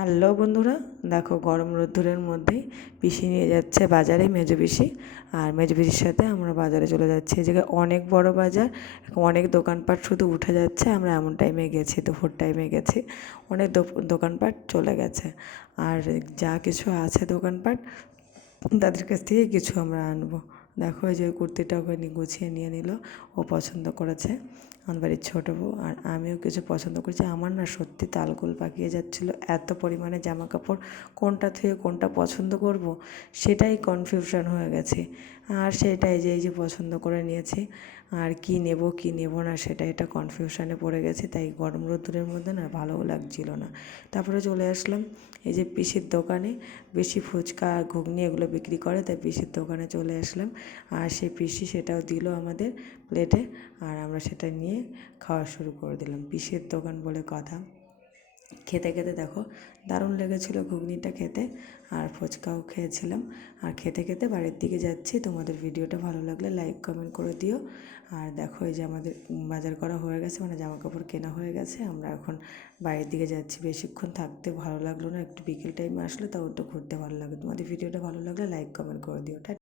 Hello বন্ধুরা, দেখো গরম রোদ্দুরের মধ্যেই পিসি নিয়ে যাচ্ছে বাজারে, মেজো পিসি। আর মেজো পিসির সাথে আমরা বাজারে চলে যাচ্ছি। এই জায়গায় অনেক বড় বাজার, অনেক দোকানপাট শুধু উঠে যাচ্ছে। আমরা এমন টাইমে গেছি, দুপুর টাইমে গেছি, অনেক দোকানপাট চলে গেছে। আর যা কিছু আছে দোকানপাট, তাদের কাছ থেকে কিছু আমরা আনবো। দেখো এই যে কুর্তিটা ওখানে গুছিয়ে নিয়ে নিল, ও পছন্দ করেছে, আমার বাড়ির ছোটো বউ। আর আমিও কিছু পছন্দ করেছি। আমার না সত্যি তালগোল পাকিয়ে যাচ্ছিলো, এত পরিমাণে জামা কাপড় কোনটা থেকে কোনটা পছন্দ করব সেটাই কনফিউশন হয়ে গেছে। আর সেটাই যে এই যে পছন্দ করে নিয়েছি, আর কি নেব না সেটা এটা কনফিউশনে পড়ে গেছে। তাই গরম রোদ্দুরের মধ্যে না ভালোও লাগছিল না। তারপরে চলে আসলাম এই যে পিসির দোকানে, বেশি ফুচকা আর ঘুগনি এগুলো বিক্রি করে, তাই পিসির দোকানে চলে আসলাম। আর সেই পিসি সেটাও দিল আমাদের প্লেটে, আর আমরা সেটা নিয়ে খাওয়া শুরু করে দিলাম। পিসির দোকান বলে কথা। খেতে খেতে দেখো দারুণ লেগেছিলো ঘুগনিটা খেতে, আর ফুচকাও খেয়েছিলাম। আর খেতে খেতে বাড়ির দিকে যাচ্ছি। তোমাদের ভিডিওটা ভালো লাগলে লাইক কমেন্ট করে দিও। আর দেখো এই যে আমাদের বাজার করা হয়ে গেছে, মানে জামা কাপড় কেনা হয়ে গেছে। আমরা এখন বাড়ির দিকে যাচ্ছি। বেশিক্ষণ থাকতে ভালো লাগলো না, একটু বিকেল টাইমে আসলে তাও একটু ঘুরতে ভালো লাগে। তোমাদের ভিডিওটা ভালো লাগলে লাইক কমেন্ট করে দিও।